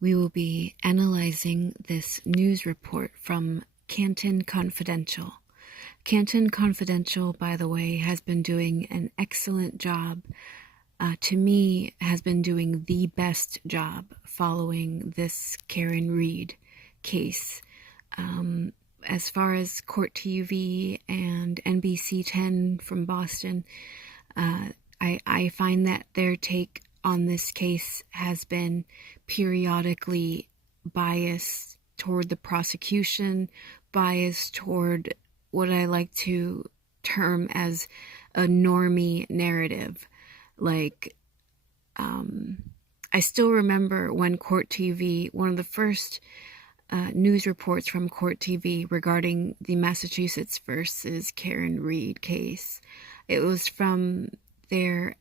We will be analyzing this news report from Canton Confidential. Canton Confidential, by the way, has been doing an excellent job. To me, has been doing the best job following this Karen Reed case. As far as Court TV and NBC 10 from Boston, I find that their take on this case has been periodically biased toward the prosecution, biased toward what I like to term as a normie narrative. Like, I still remember when Court TV, one of the first news reports from Court TV regarding the Massachusetts versus Karen Reed case. It was from their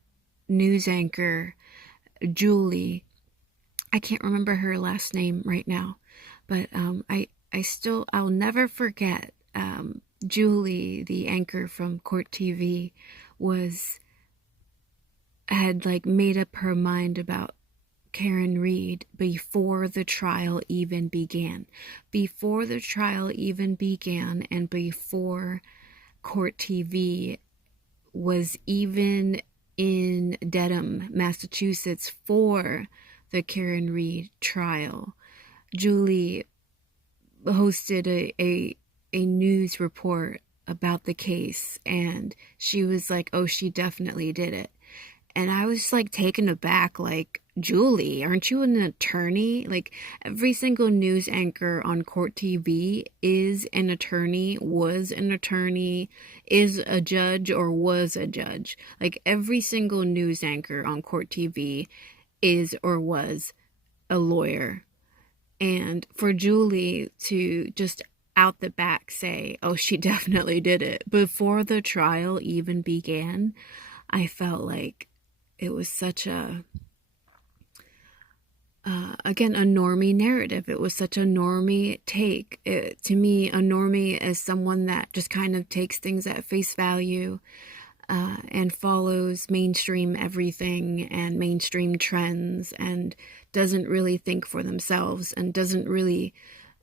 news anchor, Julie. I can't remember her last name right now, but I'll never forget Julie, the anchor from Court TV, had made up her mind about Karen Reed before the trial even began. Before the trial even began, and before Court TV was even in Dedham, Massachusetts for the Karen Reed trial, Julie hosted a news report about the case, and she was like, oh, she definitely did it. And I was taken aback, Julie, aren't you an attorney? Every single news anchor on Court TV is an attorney, was an attorney, is a judge, or was a judge. Every single news anchor on Court TV is or was a lawyer. And for Julie to just out the back say, oh, she definitely did it, before the trial even began, I felt like it was such a normie narrative. It was such a normie take. To me, a normie is someone that just kind of takes things at face value and follows mainstream everything and mainstream trends and doesn't really think for themselves and doesn't really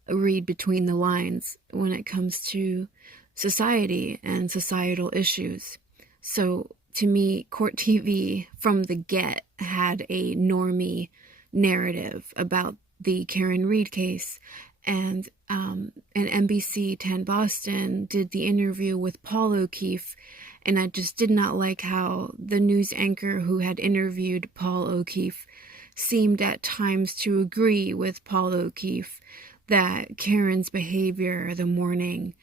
read between the lines when it comes to society and societal issues. So to me, Court TV from the get had a normie narrative about the Karen Reed case, and NBC 10 Boston did the interview with Paul O'Keefe, and I just did not like how the news anchor who had interviewed Paul O'Keefe seemed at times to agree with Paul O'Keefe that Karen's behavior the morning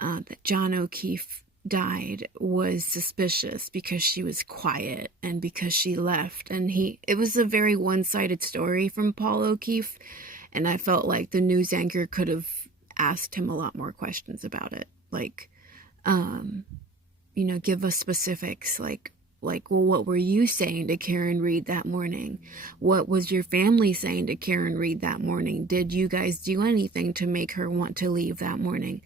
that John O'Keefe died was suspicious because she was quiet and because she left, and it was a very one-sided story from Paul O'Keefe, and I felt like the news anchor could have asked him a lot more questions about it, give us specifics, well, what were you saying to Karen Reed that morning? What was your family saying to Karen Reed that morning? Did you guys do anything to make her want to leave that morning?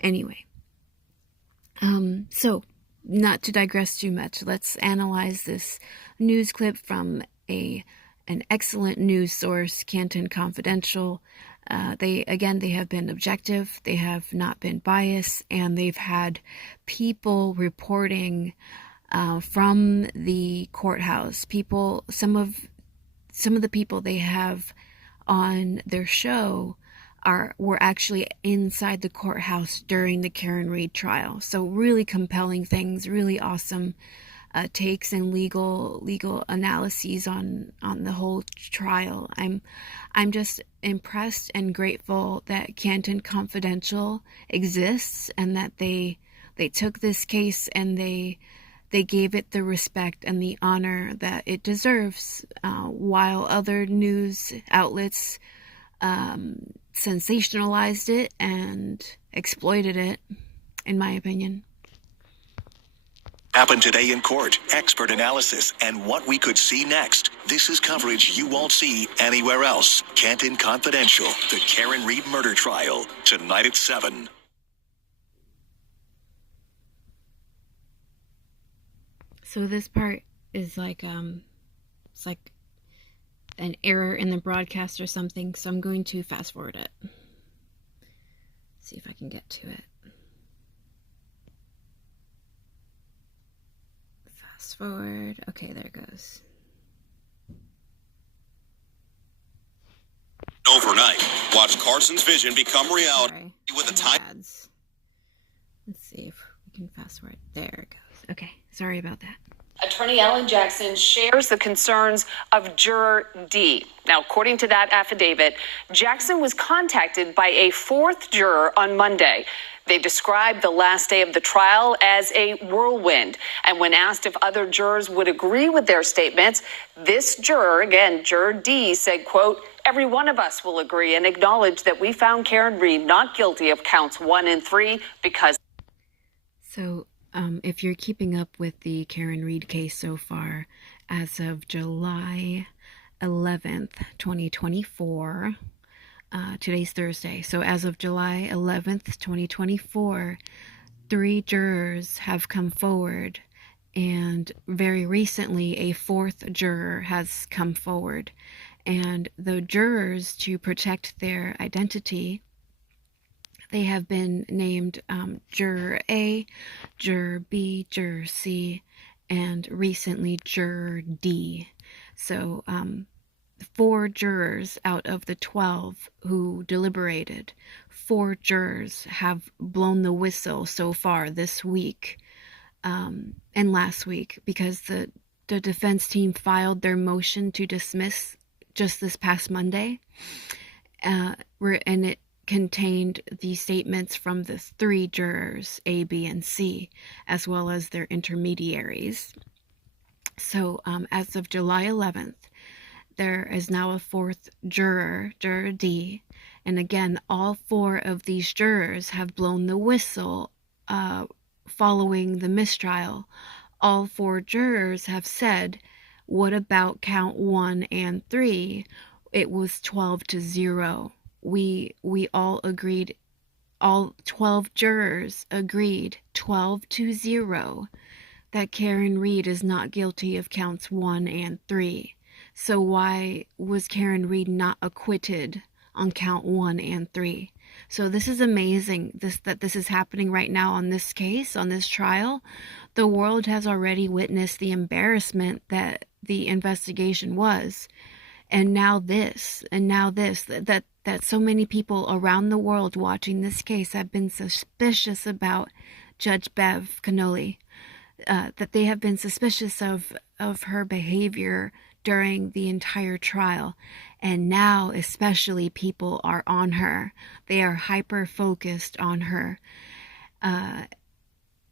Anyway. So, not to digress too much, let's analyze this news clip from an excellent news source, Canton Confidential. They have been objective, they have not been biased, and they've had people reporting from the courthouse. Some of the people they have on their show were actually inside the courthouse during the Karen Reed trial. So really compelling things, really awesome takes and legal analyses on the whole trial. I'm just impressed and grateful that Canton Confidential exists and that they took this case and they gave it the respect and the honor that it deserves, while other news outlets sensationalized it and exploited it, in my opinion. Happened today in court, expert analysis, and what we could see next. This is coverage you won't see anywhere else. Canton Confidential, the Karen Reed murder trial, tonight at 7. So this part is it's an error in the broadcast or something, so I'm going to fast forward it. See if I can get to it. Fast forward. Okay, there it goes. Overnight, watch Carson's vision become reality with a time. Ads. Let's see if we can fast forward. There it goes. Okay, sorry about that. Attorney Ellen Jackson shares the concerns of Juror D. Now, according to that affidavit, Jackson was contacted by a fourth juror on Monday. They described the last day of the trial as a whirlwind. And when asked if other jurors would agree with their statements, this juror, again, Juror D, said, quote, "Every one of us will agree and acknowledge that we found Karen Reed not guilty of counts 1 and 3 because..." So, if you're keeping up with the Karen Reed case so far, as of July 11th, 2024, today's Thursday. So as of July 11th, 2024, 3 jurors have come forward, and very recently a fourth juror has come forward. And the jurors, to protect their identity, they have been named Juror A, Juror B, Juror C, and recently Juror D. So 4 jurors out of the 12 who deliberated, 4 jurors have blown the whistle so far this week and last week, because the defense team filed their motion to dismiss just this past Monday, and it contained the statements from the 3 jurors, A, B, and C, as well as their intermediaries. So as of July 11th, there is now a fourth juror, Juror D, and again, all 4 of these jurors have blown the whistle following the mistrial. All 4 jurors have said, what about count 1 and 3? It was 12-0. We all agreed, all 12 jurors agreed 12-0 that Karen Reed is not guilty of counts 1 and 3. So why was Karen Reed not acquitted on count 1 and 3? So this is amazing, that this is happening right now on this case, on this trial. The world has already witnessed the embarrassment that the investigation was. And now this, that so many people around the world watching this case have been suspicious about Judge Bev Cannoli, that they have been suspicious of her behavior during the entire trial. And now especially people are on her. They are hyper-focused on her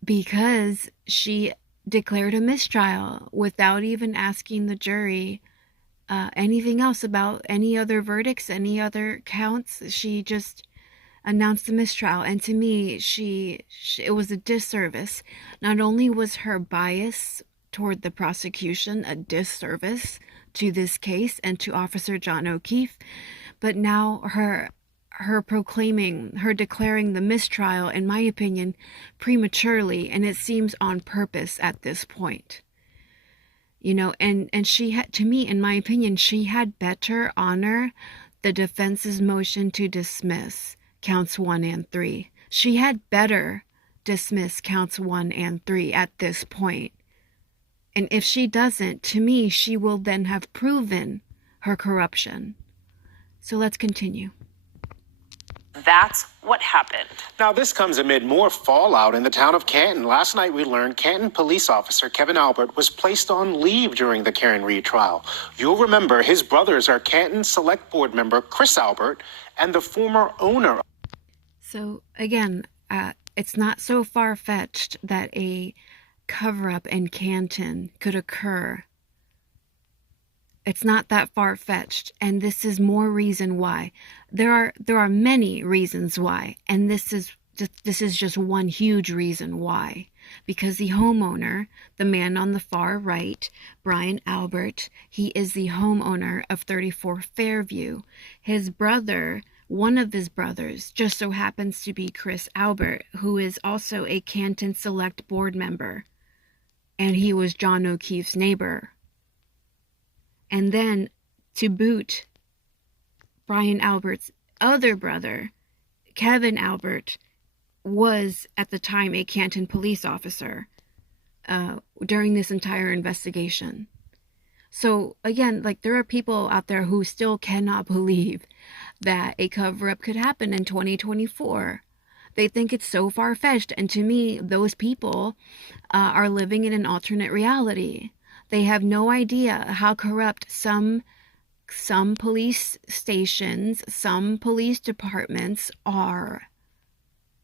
because she declared a mistrial without even asking the jury anything else about any other verdicts, any other counts. She just announced a mistrial, and to me, it was a disservice. Not only was her bias toward the prosecution a disservice to this case and to Officer John O'Keefe, but now her declaring the mistrial, in my opinion, prematurely, and it seems on purpose at this point. You know, and she had, to me, in my opinion, she had better honor the defense's motion to dismiss counts 1 and 3. She had better dismiss counts 1 and 3 at this point. And if she doesn't, to me, she will then have proven her corruption. So let's continue. That's what happened. Now, this comes amid more fallout in the town of Canton. Last night, we learned Canton police officer Kevin Albert was placed on leave during the Karen Reed trial. You'll remember his brothers are Canton Select Board member Chris Albert and the former owner. So, again, it's not so far-fetched that a cover-up in Canton could occur. It's not that far-fetched, and this is more reason why. There are many reasons why, and this is just one huge reason why. Because the homeowner, the man on the far right, Brian Albert, he is the homeowner of 34 Fairview. His brother, one of his brothers, just so happens to be Chris Albert, who is also a Canton Select Board member, and he was John O'Keefe's neighbor. And then To boot, Brian Albert's other brother, Kevin Albert, was at the time a Canton police officer during this entire investigation. So again, like, there are people out there who still cannot believe that a cover-up could happen in 2024. They think it's so far-fetched, and to me, those people are living in an alternate reality. They have no idea how corrupt some police stations, some police departments are.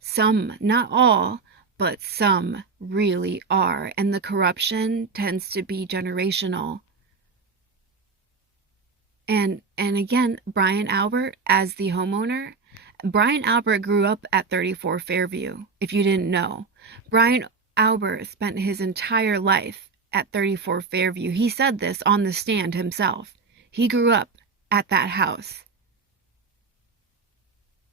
Some, not all, but some really are. And the corruption tends to be generational. And again, Brian Albert, as the homeowner, Brian Albert grew up at 34 Fairview, if you didn't know. Brian Albert spent his entire life at 34 Fairview. He said this on the stand himself. He grew up at that house.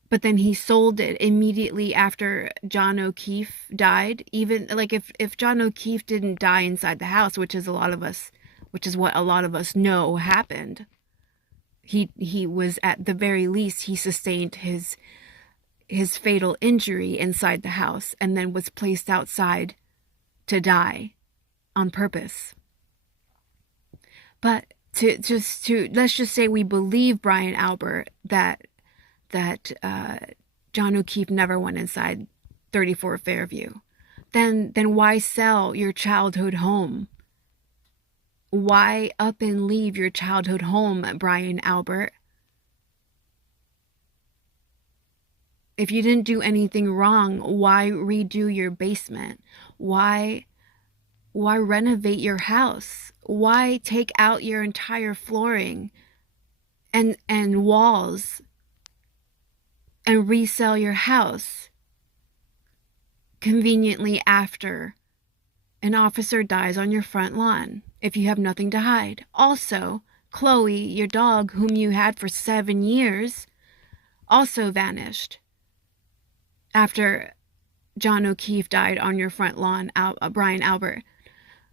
But then he sold it immediately after John O'Keefe died. Even, like, if John O'Keefe didn't die inside the house, which is what a lot of us know happened, he was, at the very least, he sustained his fatal injury inside the house and then was placed outside to die on purpose. But let's just say we believe Brian Albert that John O'Keefe never went inside 34 Fairview. Then why sell your childhood home? Why up and leave your childhood home, Brian Albert? If you didn't do anything wrong, why redo your basement? Why renovate your house? Why take out your entire flooring and walls and resell your house conveniently after an officer dies on your front lawn if you have nothing to hide? Also, Chloe, your dog, whom you had for 7 years, also vanished after John O'Keefe died on your front lawn, Brian Albert.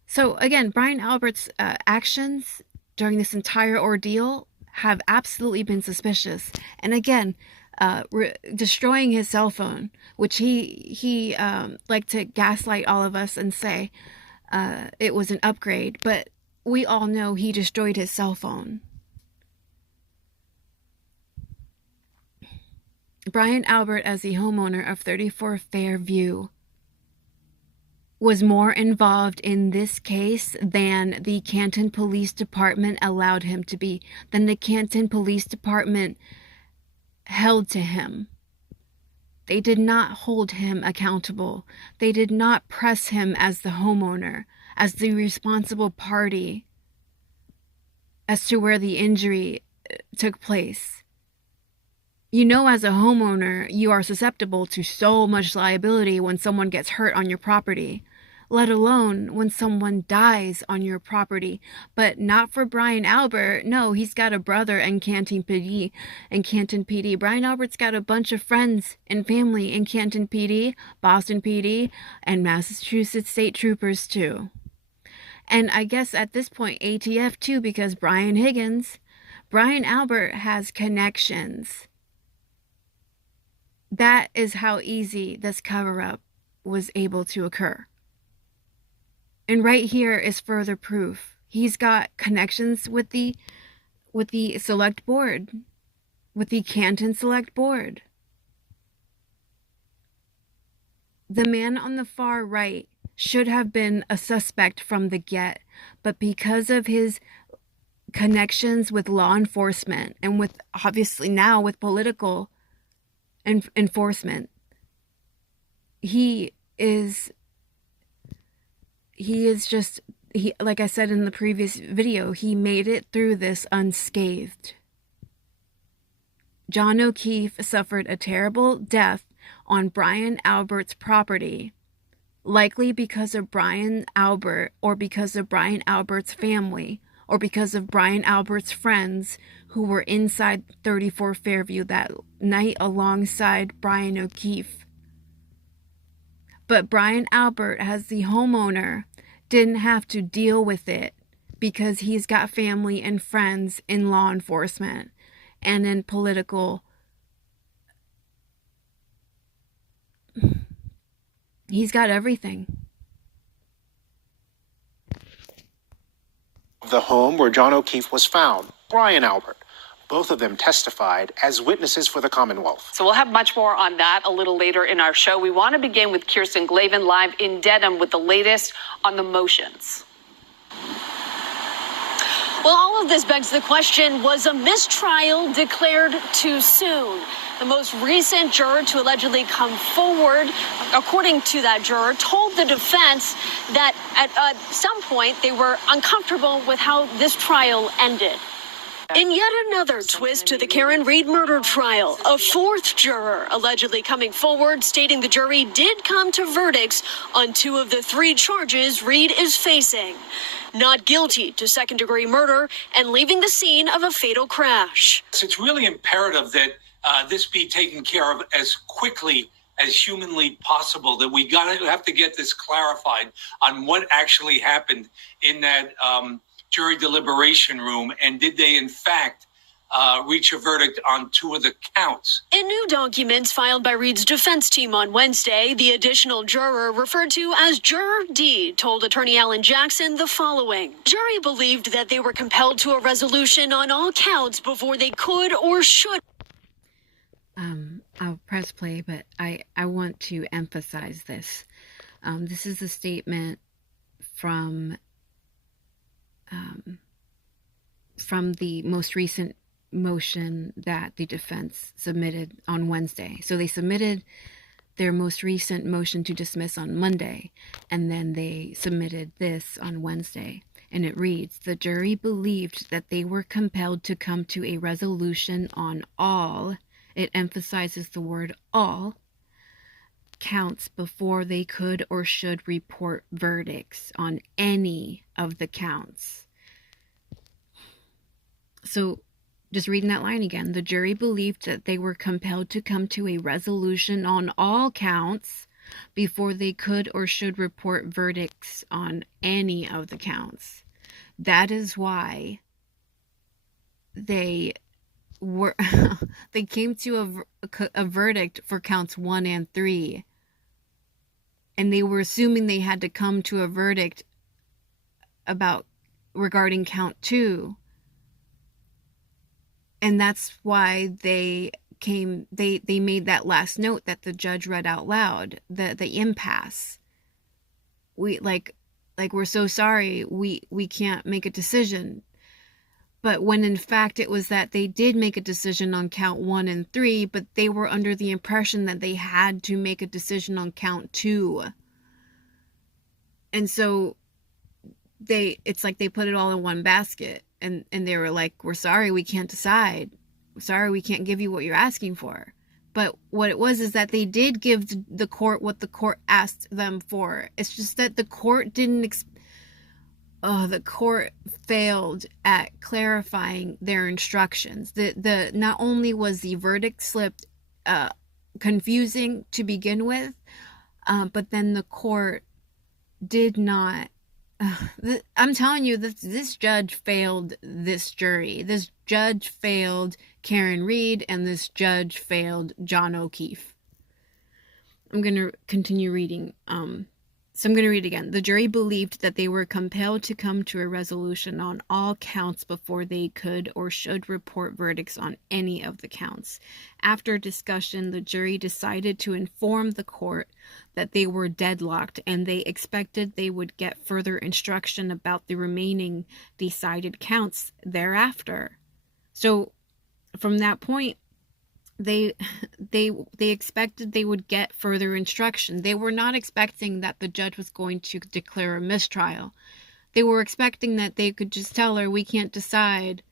So again, Brian Albert's actions during this entire ordeal have absolutely been suspicious. And again, destroying his cell phone, which he liked to gaslight all of us and say it was an upgrade, but we all know he destroyed his cell phone. Brian Albert, as the homeowner of 34 Fairview, was more involved in this case than the Canton Police Department allowed him to be, than the Canton Police Department held to him. They did not hold him accountable. They did not press him as the homeowner, as the responsible party, as to where the injury took place. You know, as a homeowner, you are susceptible to so much liability when someone gets hurt on your property, let alone when someone dies on your property. But not for Brian Albert. No, he's got a brother in Canton PD. Brian Albert's got a bunch of friends and family in Canton PD, Boston PD, and Massachusetts State Troopers too. And I guess at this point, ATF too, because Brian Albert has connections. That is how easy this cover-up was able to occur. And right here is further proof. He's got connections with the select board, with the Canton Select Board. The man on the far right should have been a suspect from the get, but because of his connections with law enforcement and with, obviously now, with political enforcement, he is just, like I said in the previous video, he made it through this unscathed. John O'Keefe suffered a terrible death on Brian Albert's property, likely because of Brian Albert, or because of Brian Albert's family, or because of Brian Albert's friends who were inside 34 Fairview that night alongside Brian O'Keefe. But Brian Albert, as the homeowner, didn't have to deal with it because he's got family and friends in law enforcement and in political. He's got everything. The home where John O'Keefe was found, Brian Albert. Both of them testified as witnesses for the Commonwealth. So we'll have much more on that a little later in our show. We want to begin with Kirsten Glavin live in Dedham with the latest on the motions. Well, all of this begs the question, was a mistrial declared too soon? The most recent juror to allegedly come forward, according to that juror, told the defense that at some point they were uncomfortable with how this trial ended. In yet another twist to the Karen Reed murder trial, a fourth juror allegedly coming forward stating the jury did come to verdicts on 2 of the 3 charges Reed is facing. Not guilty to second-degree murder and leaving the scene of a fatal crash. It's really imperative that this be taken care of as quickly as humanly possible, that we have to get this clarified on what actually happened in that jury deliberation room, and did they in fact reach a verdict on 2 of the counts. In new documents filed by Reed's defense team on Wednesday, the additional juror referred to as Juror D told attorney Alan Jackson the following. Jury believed that they were compelled to a resolution on all counts before they could or should. I'll press play, but I want to emphasize this. This is a statement from the most recent motion that the defense submitted on Wednesday. So they submitted their most recent motion to dismiss on Monday, and then they submitted this on Wednesday. And it reads, the jury believed that they were compelled to come to a resolution on all, it emphasizes the word all, counts before they could or should report verdicts on any of the counts. So, just reading that line again, the jury believed that they were compelled to come to a resolution on all counts before they could or should report verdicts on any of the counts. That is why they were they came to a verdict for counts 1 and 3, and they were assuming they had to come to a verdict regarding count 2. And that's why they made that last note that the judge read out loud, the impasse. We're so sorry, we can't make a decision. But when in fact it was that they did make a decision on count 1 and 3, but they were under the impression that they had to make a decision on count 2. And so it's like they put it all in one basket. And they were like, we're sorry, we can't decide. Sorry, we can't give you what you're asking for. But what it was is that they did give the court what the court asked them for. It's just that the court the court failed at clarifying their instructions. Not only was the verdict slip confusing to begin with, but then the court did not. I'm telling you, this judge failed this jury. This judge failed Karen Reed, and this judge failed John O'Keefe. I'm going to continue reading. So I'm going to read again. The jury believed that they were compelled to come to a resolution on all counts before they could or should report verdicts on any of the counts. After discussion, the jury decided to inform the court that they were deadlocked and they expected they would get further instruction about the remaining decided counts thereafter. So from that point, they expected they would get further instruction. They were not expecting that the judge was going to declare a mistrial. They were expecting that they could just tell her, we can't decide,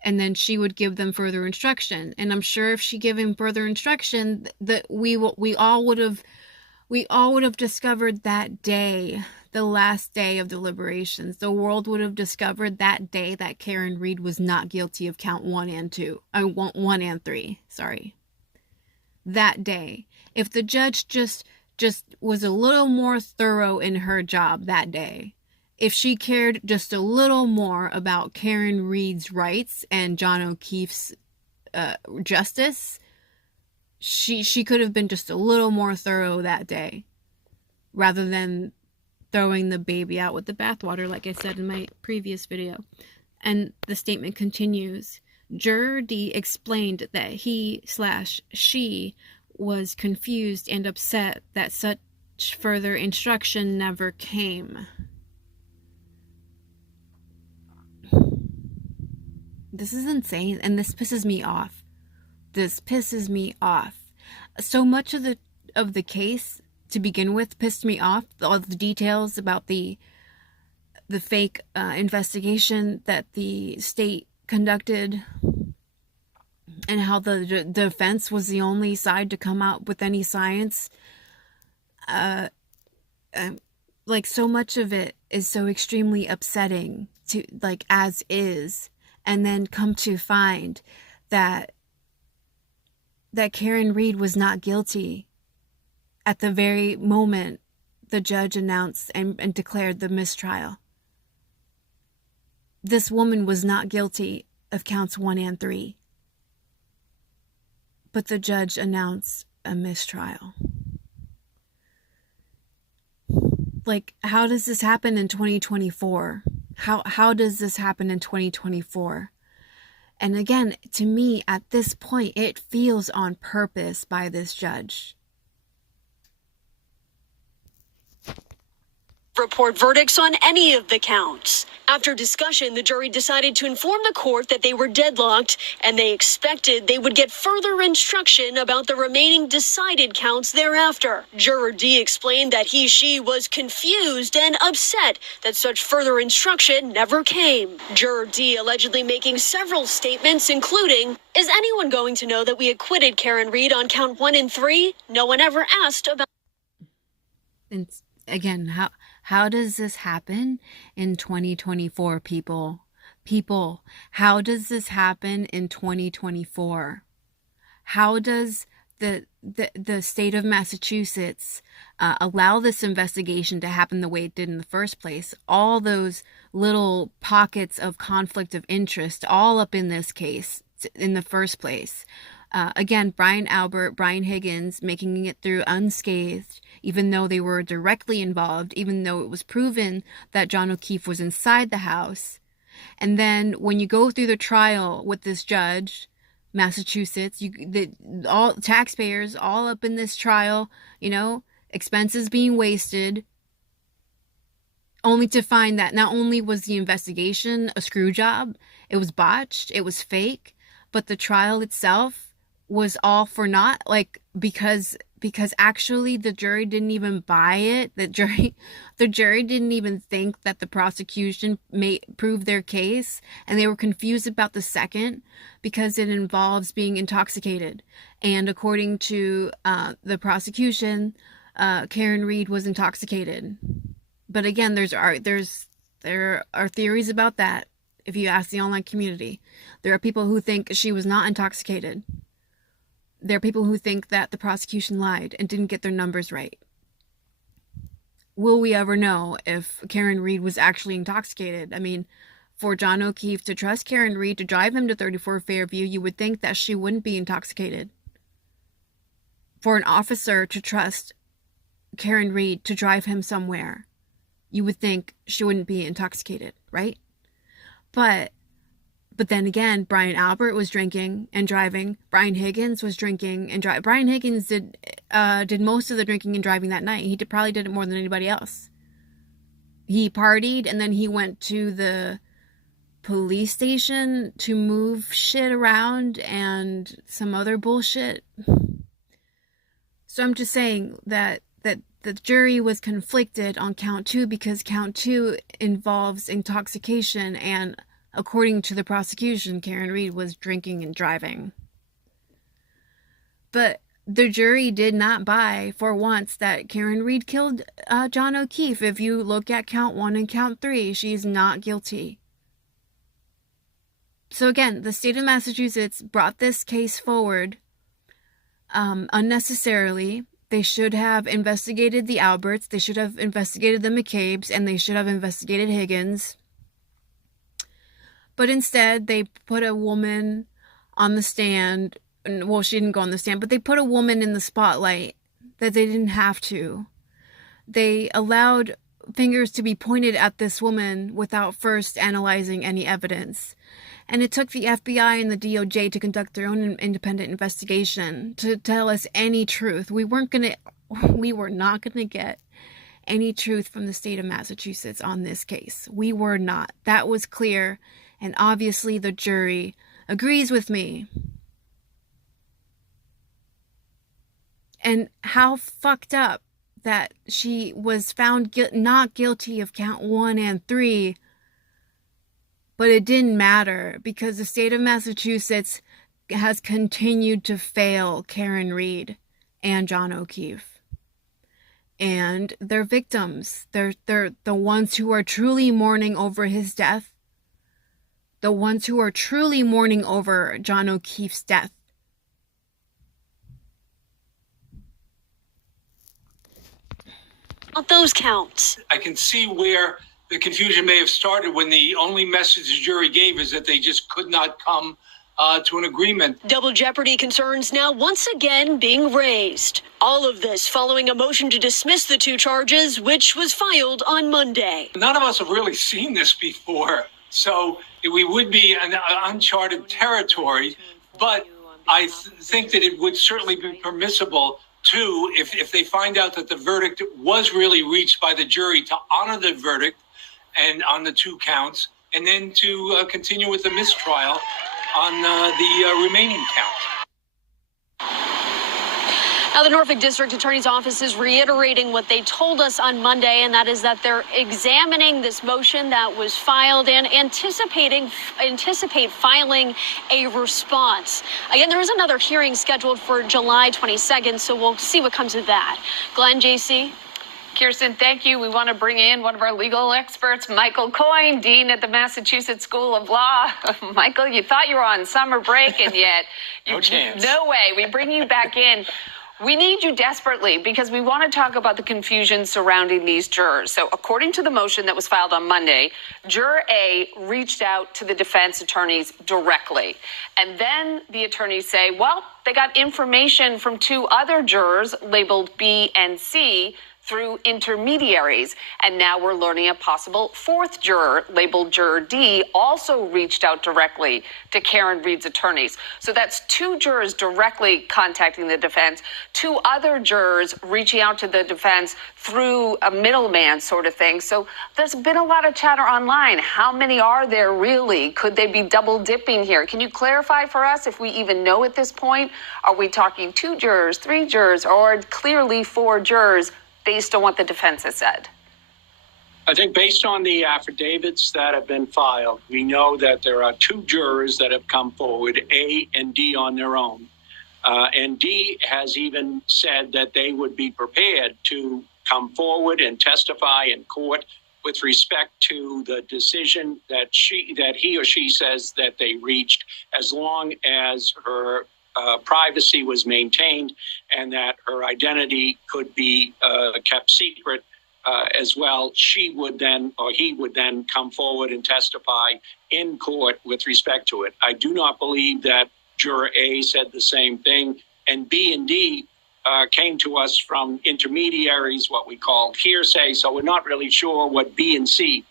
and then she would give them further instruction. And I'm sure if she gave him further instruction, that we all would have discovered that day, the last day of deliberations. The world would have discovered that day that Karen Reed was not guilty of count 1 and 3. Sorry. That day. If the judge just was a little more thorough in her job that day, if she cared just a little more about Karen Reed's rights and John O'Keefe's justice, she could have been just a little more thorough that day, rather than throwing the baby out with the bathwater, like I said in my previous video. And the statement continues. Juror D explained that he/she was confused and upset that such further instruction never came. This is insane, and this pisses me off. This pisses me off. So much of the case to begin with pissed me off. All the details about the fake investigation that the state conducted, and how the defense was the only side to come out with any science. Like, so much of it is so extremely upsetting to, like, as is, and then come to find that Karen Reed was not guilty at the very moment the judge announced and declared the mistrial. This woman was not guilty of counts 1 and 3. But the judge announced a mistrial. Like, how does this happen in 2024? How does this happen in 2024? And again, to me, at this point, it feels on purpose by this judge. Report verdicts on any of the counts. After discussion, the jury decided to inform the court that they were deadlocked, and they expected they would get further instruction about the remaining decided counts thereafter. Juror D explained that she was confused and upset that such further instruction never came. Juror D allegedly making several statements, including, "Is anyone going to know that we acquitted Karen Reed on count 1 and 3? No one ever asked about..." And again, how does this happen in 2024, people? People, how does this happen in 2024? How does the state of Massachusetts allow this investigation to happen the way it did in the first place? All those little pockets of conflict of interest all up in this case in the first place. Again, Brian Albert, Brian Higgins making it through unscathed, even though they were directly involved, even though it was proven that John O'Keefe was inside the house. And then when you go through the trial with this judge, Massachusetts, all taxpayers all up in this trial, expenses being wasted, only to find that not only was the investigation a screw job, it was botched, it was fake, but the trial itself was all for naught, because actually the jury didn't even buy it. The jury didn't even think that the prosecution may prove their case, and they were confused about the second because it involves being intoxicated. And according to the prosecution, Karen Reed was intoxicated. But again, there are theories about that. If you ask the online community, there are people who think she was not intoxicated. There are people who think that the prosecution lied and didn't get their numbers right. Will we ever know if Karen Reed was actually intoxicated? I mean, for John O'Keefe to trust Karen Reed to drive him to 34 Fairview, you would think that she wouldn't be intoxicated. For an officer to trust Karen Reed to drive him somewhere, you would think she wouldn't be intoxicated, right? But then again, Brian Albert was drinking and driving. Brian Higgins was drinking and driving. Brian Higgins did most of the drinking and driving that night. He probably did it more than anybody else. He partied, and then he went to the police station to move shit around and some other bullshit. So I'm just saying that the jury was conflicted on count 2 because count 2 involves intoxication, and according to the prosecution, Karen Reed was drinking and driving. But the jury did not buy for once that Karen Reed killed John O'Keefe. If you look at count 1 and count 3, she's not guilty. So again, the state of Massachusetts brought this case forward unnecessarily. They should have investigated the Alberts, they should have investigated the McCabe's, and they should have investigated Higgins. But instead, they put a woman on the stand. Well, she didn't go on the stand, but they put a woman in the spotlight that they didn't have to. They allowed fingers to be pointed at this woman without first analyzing any evidence. And it took the FBI and the DOJ to conduct their own independent investigation to tell us any truth. We were not going to get any truth from the state of Massachusetts on this case. We were not. That was clear. And obviously the jury agrees with me. And how fucked up that she was found not guilty of count 1 and 3, but it didn't matter because the state of Massachusetts has continued to fail Karen Reed and John O'Keefe. And they're victims. They're the ones who are truly mourning over his death. The ones who are truly mourning over John O'Keefe's death. Not those counts. I can see where the confusion may have started when the only message the jury gave is that they just could not come to an agreement. Double jeopardy concerns now once again being raised. All of this following a motion to dismiss the 2 charges, which was filed on Monday. None of us have really seen this before, so we would be in uncharted territory, but I think that it would certainly be permissible to, if they find out that the verdict was really reached by the jury, to honor the verdict and on the 2 counts, and then to continue with the mistrial on the remaining counts. Now, the Norfolk District Attorney's Office is reiterating what they told us on Monday, and that is that they're examining this motion that was filed and anticipate filing a response. Again, there is another hearing scheduled for July 22nd, so we'll see what comes of that. Glenn, JC? Kirsten, thank you. We want to bring in one of our legal experts, Michael Coyne, Dean at the Massachusetts School of Law. Michael, you thought you were on summer break, and yet No chance. No way. We bring you back in. We need you desperately because we want to talk about the confusion surrounding these jurors. So according to the motion that was filed on Monday, Juror A reached out to the defense attorneys directly. And then the attorneys say, well, they got information from 2 other jurors labeled B and C through intermediaries. And now we're learning a possible 4th juror labeled Juror D also reached out directly to Karen Reed's attorneys. So that's 2 jurors directly contacting the defense, 2 other jurors reaching out to the defense through a middleman sort of thing. So there's been a lot of chatter online. How many are there really? Could they be double dipping here? Can you clarify for us if we even know at this point? Are we talking 2 jurors, 3 jurors, or clearly 4 jurors based on what the defense has said? I think based on the affidavits that have been filed, we know that there are 2 jurors that have come forward, A and D on their own. And D has even said that they would be prepared to come forward and testify in court with respect to the decision that he or she says that they reached, as long as her privacy was maintained and that her identity could be kept secret as well. She would then, or he would then, come forward and testify in court with respect to it. I do not believe that Juror A said the same thing, and B and D came to us from intermediaries, what we call hearsay, so we're not really sure what B and C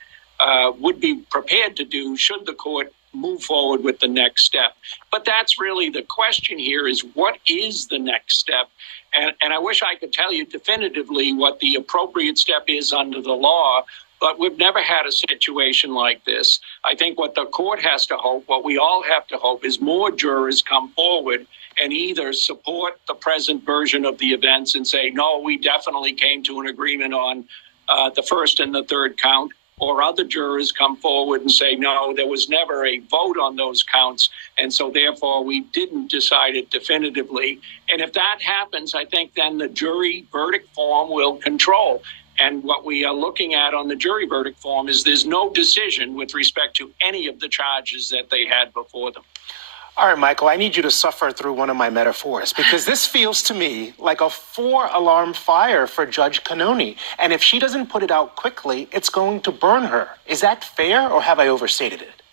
would be prepared to do should the court move forward with the next step. But that's really the question here, is what is the next step? And I wish I could tell you definitively what the appropriate step is under the law, but we've never had a situation like this. I think what the court has to hope, what we all have to hope, is more jurors come forward and either support the present version of the events and say, no, we definitely came to an agreement on the 1st and the 3rd count, or other jurors come forward and say, no, there was never a vote on those counts, and so therefore we didn't decide it definitively. And if that happens, I think then the jury verdict form will control. And what we are looking at on the jury verdict form is there's no decision with respect to any of the charges that they had before them. All right, Michael, I need you to suffer through one of my metaphors because this feels to me like a 4-alarm fire for Judge Canoni. And if she doesn't put it out quickly, it's going to burn her. Is that fair or have I overstated it?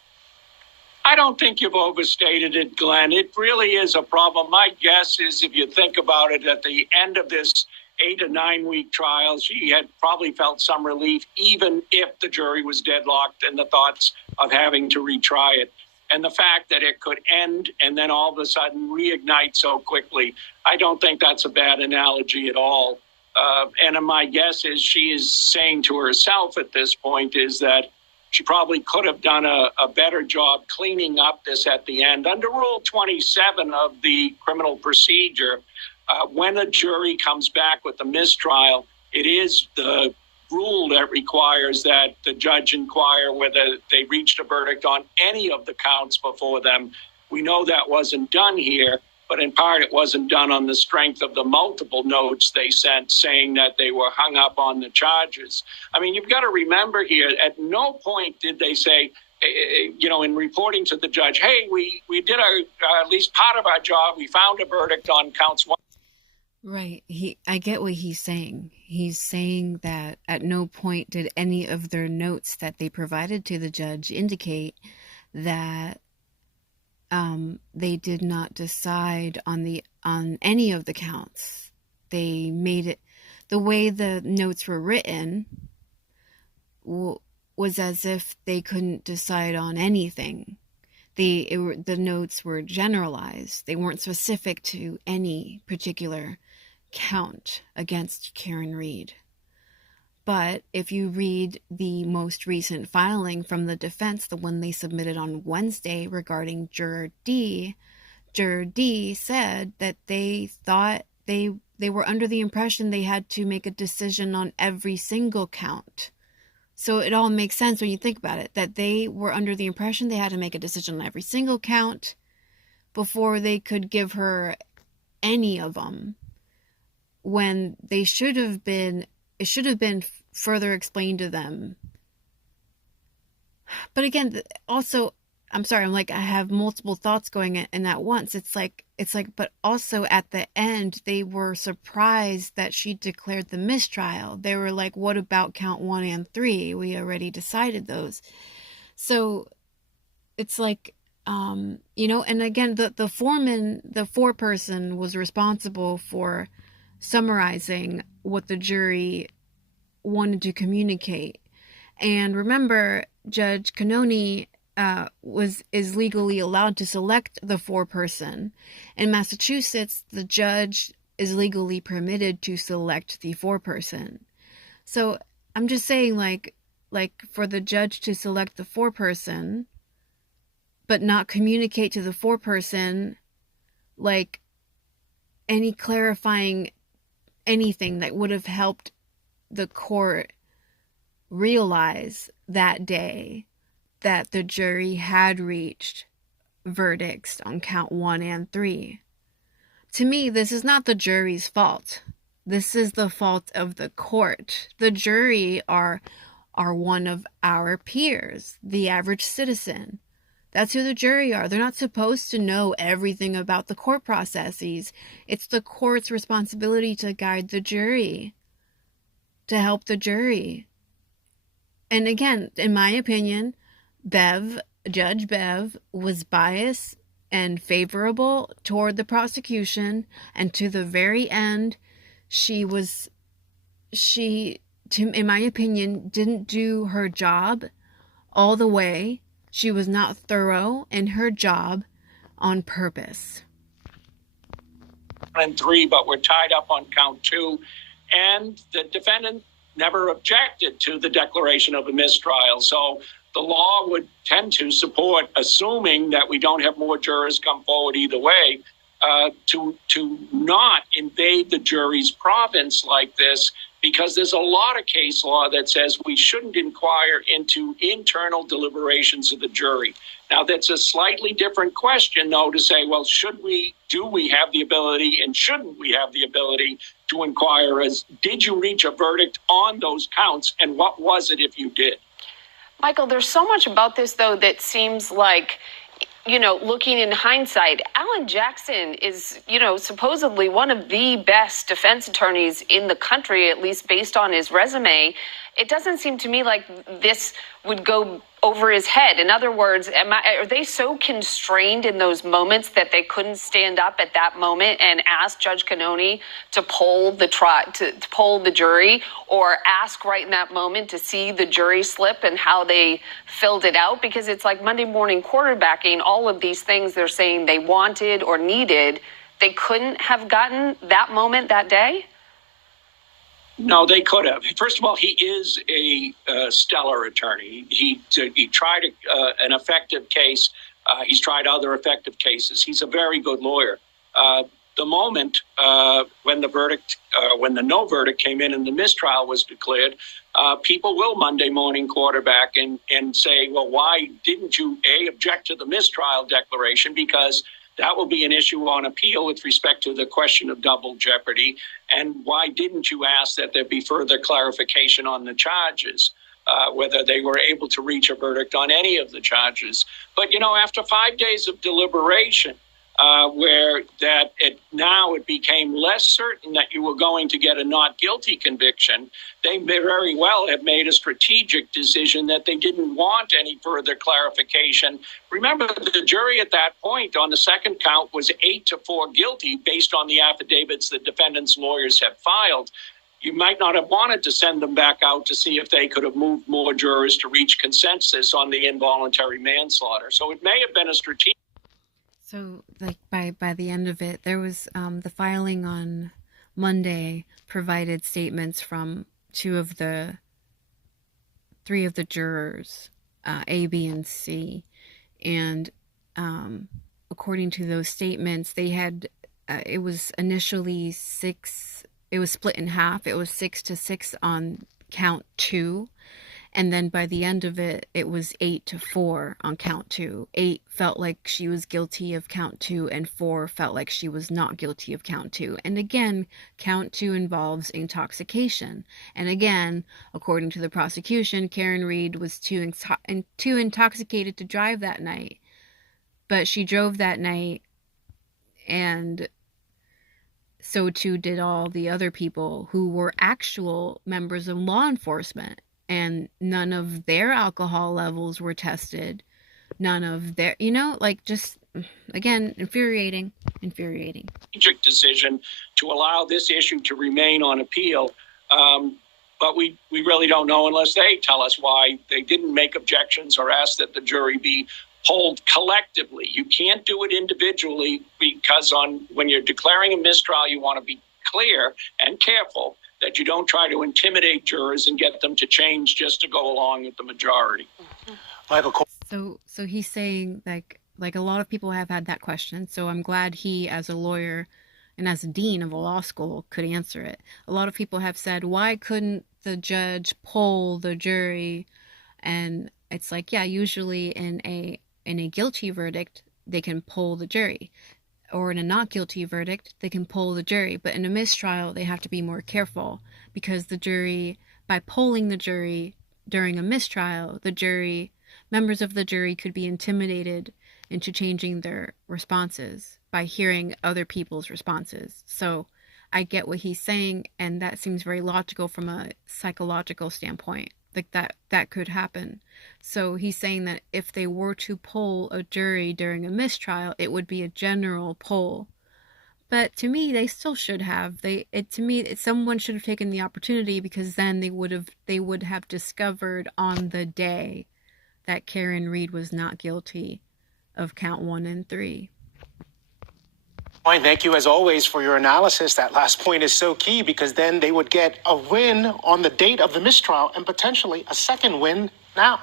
I don't think you've overstated it, Glenn. It really is a problem. My guess is if you think about it, at the end of this 8 or 9 week trial, she had probably felt some relief, even if the jury was deadlocked in the thoughts of having to retry it. And the fact that it could end and then all of a sudden reignite so quickly, I don't think that's a bad analogy at all. And my guess is she is saying to herself at this point is that she probably could have done a better job cleaning up this at the end. Under Rule 27 of the criminal procedure, when a jury comes back with a mistrial, it is the rule that requires that the judge inquire whether they reached a verdict on any of the counts before them. We know that wasn't done here, but in part it wasn't done on the strength of the multiple notes they sent saying that they were hung up on the charges. I mean, you've got to remember here, at no point did they say, in reporting to the judge, hey, we did at least part of our job. We found a verdict on counts 1. Right. I get what he's saying. He's saying that at no point did any of their notes that they provided to the judge indicate that they did not decide on any of the counts. They made it the way the notes were written was as if they couldn't decide on anything. The notes were generalized. They weren't specific to any particular count against Karen Reed. But if you read the most recent filing from the defense, the one they submitted on Wednesday regarding Juror D said that they thought they were under the impression they had to make a decision on every single count. So it all makes sense when you think about it, that they were under the impression they had to make a decision on every single count before they could give her any of them, when it should have been further explained to them. But again, also, I'm sorry, I have multiple thoughts going in at once. It's like, but also at the end, they were surprised that she declared the mistrial. They were like, what about count 1 and 3? We already decided those. So it's like, and again, the foreperson was responsible for summarizing what the jury wanted to communicate. And remember, Judge Canoni is legally allowed to select the foreperson. In Massachusetts, the judge is legally permitted to select the foreperson. So I'm just saying, like for the judge to select the foreperson, but not communicate to the foreperson, like any clarifying anything that would have helped the court realize that day that the jury had reached verdicts on count 1 and 3. To me, this is not the jury's fault. This is the fault of the court. The jury are one of our peers, the average citizen. That's who the jury are. They're not supposed to know everything about the court processes. It's the court's responsibility to guide the jury, to help the jury. And again, in my opinion, Judge Bev was biased and favorable toward the prosecution, and to the very end, she, in my opinion, didn't do her job all the way. She was not thorough in her job on purpose. And 3, but we're tied up on count 2, and the defendant never objected to the declaration of a mistrial. So the law would tend to support, assuming that we don't have more jurors come forward either way, to not invade the jury's province like this, because there's a lot of case law that says we shouldn't inquire into internal deliberations of the jury. Now, that's a slightly different question, though, to say, well, do we have the ability and shouldn't we have the ability to inquire as, did you reach a verdict on those counts, and what was it if you did? Michael, there's so much about this, though, that seems like looking in hindsight, Alan Jackson is, supposedly one of the best defense attorneys in the country, at least based on his resume. It doesn't seem to me like this would go over his head. In other words, are they so constrained in those moments that they couldn't stand up at that moment and ask Judge Cannoni to poll the jury, or ask right in that moment to see the jury slip and how they filled it out? Because it's like Monday morning quarterbacking, all of these things they're saying they wanted or needed, they couldn't have gotten that moment that day? No, they could have. First of all, he is a stellar attorney. He tried an effective case. He's tried other effective cases. He's a very good lawyer. The moment when the no verdict came in and the mistrial was declared, people will Monday morning quarterback and say, well, why didn't you object to the mistrial declaration? Because that will be an issue on appeal with respect to the question of double jeopardy. And why didn't you ask that there be further clarification on the charges, whether they were able to reach a verdict on any of the charges? But, after 5 days of deliberation, where it became less certain that you were going to get a not guilty conviction, they very well have made a strategic decision that they didn't want any further clarification. Remember, the jury at that point on the second count was 8-4 guilty based on the affidavits the defendant's lawyers have filed. You might not have wanted to send them back out to see if they could have moved more jurors to reach consensus on the involuntary manslaughter. So it may have been a strategic. So, by the end of it, there was the filing on Monday provided statements from three of the jurors, A, B, and C, and according to those statements, they had it was initially 6. It was split in half. It was 6-6 on count 2. And then by the end of it, it was 8-4 on count 2. 8 felt like she was guilty of count 2, and 4 felt like she was not guilty of count 2. And again, count 2 involves intoxication. And again, according to the prosecution, Karen Reed was too intoxicated to drive that night. But she drove that night, and so too did all the other people who were actual members of law enforcement. And none of their alcohol levels were tested. None of their, just, again, infuriating. Strategic decision to allow this issue to remain on appeal. But we really don't know unless they tell us why they didn't make objections or ask that the jury be polled collectively. You can't do it individually because when you're declaring a mistrial, you want to be clear and careful that you don't try to intimidate jurors and get them to change just to go along with the majority. So he's saying like a lot of people have had that question. So I'm glad he, as a lawyer and as a dean of a law school, could answer it. A lot of people have said, why couldn't the judge poll the jury? And it's like, yeah, usually in a guilty verdict, they can poll the jury. Or in a not guilty verdict, they can poll the jury. But in a mistrial, they have to be more careful because the jury, by polling the jury during a mistrial, members of the jury could be intimidated into changing their responses by hearing other people's responses. So I get what he's saying, and that seems very logical from a psychological standpoint. Like that could happen. So he's saying that if they were to poll a jury during a mistrial, it would be a general poll. But to me, they still should have. Someone should have taken the opportunity, because then they would have discovered on the day that Karen Reed was not guilty of count 1 and 3. Thank you, as always, for your analysis. That last point is so key, because then they would get a win on the date of the mistrial and potentially a second win now.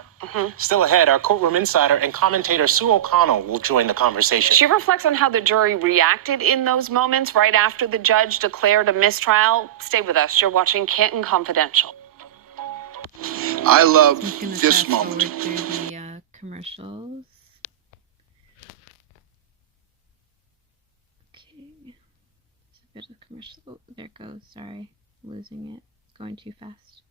Still ahead, our courtroom insider and commentator Sue O'Connell will join the conversation. She reflects on how the jury reacted in those moments right after the judge declared a mistrial. Stay with us. You're watching Canton Confidential. I love this moment. Through the commercials. There's a commercial. Oh, there it goes. Sorry, losing it. It's going too fast.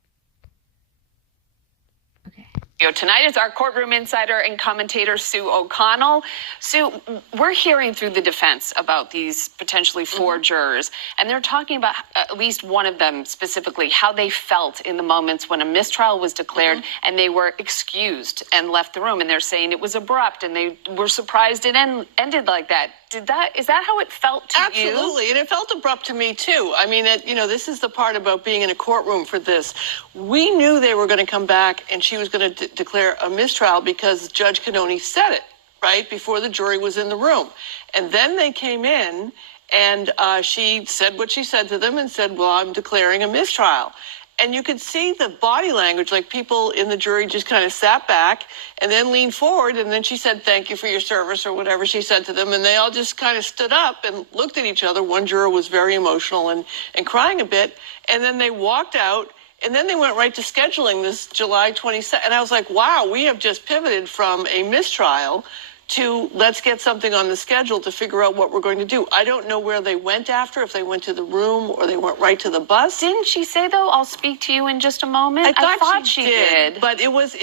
Okay. Tonight is our courtroom insider and commentator Sue O'Connell. Sue, we're hearing through the defense about these potentially four jurors, and they're talking about at least one of them specifically, how they felt in the moments when a mistrial was declared and they were excused and left the room. And they're saying it was abrupt and they were surprised it ended like that. Is that how it felt to you? Absolutely, and it felt abrupt to me too. I mean, this is the part about being in a courtroom for this. We knew they were going to come back and she was going to declare a mistrial because Judge Canoni said it, right, before the jury was in the room. And then they came in and she said what she said to them and said, well, I'm declaring a mistrial. And you could see the body language, like people in the jury just kind of sat back and then leaned forward. And then she said, thank you for your service or whatever she said to them. And they all just kind of stood up and looked at each other. One juror was very emotional and crying a bit. And then they walked out and then they went right to scheduling this July 22nd. And I was like, wow, we have just pivoted from a mistrial to let's get something on the schedule to figure out what we're going to do. I don't know where they went after, if they went to the room or they went right to the bus. Didn't she say, though, I'll speak to you in just a moment? I thought she did. But it was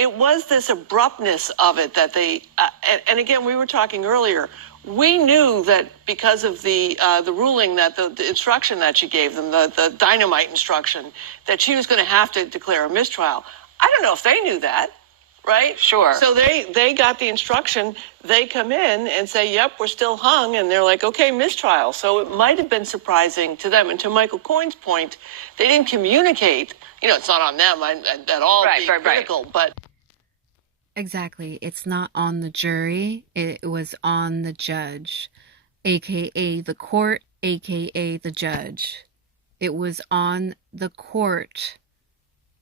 this abruptness of it that they, and again, we were talking earlier, we knew that because of the ruling, that the instruction that she gave them, the dynamite instruction, that she was going to have to declare a mistrial. I don't know if they knew that. Right? Sure. So they got the instruction. They come in and say, yep, we're still hung. And they're like, okay, mistrial. So it might have been surprising to them. And to Michael Coyne's point, they didn't communicate. It's not on them at all being critical. But Exactly. It's not on the jury. It was on the judge, a.k.a. the court, a.k.a. the judge. It was on the court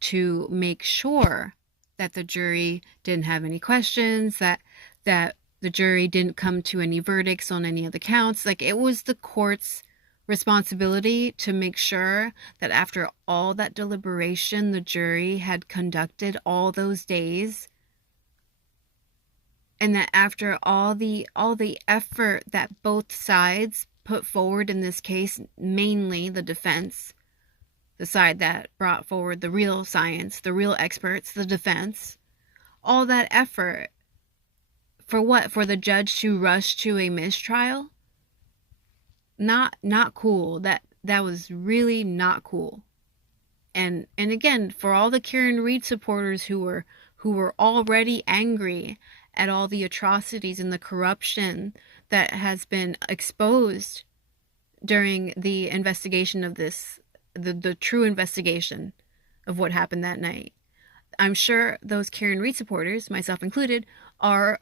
to make sure that the jury didn't have any questions, that the jury didn't come to any verdicts on any of the counts. Like, it was the court's responsibility to make sure that after all that deliberation the jury had conducted all those days, and that after all the effort that both sides put forward in this case, mainly the defense, the side that brought forward the real science, the real experts, the defense, all that effort, for what? For the judge to rush to a mistrial? Not cool. That was really not cool. And again, for all the Karen Reed supporters who were already angry at all the atrocities and the corruption that has been exposed during the investigation of this, the true investigation of what happened that night. I'm sure those Karen Reed supporters, myself included, are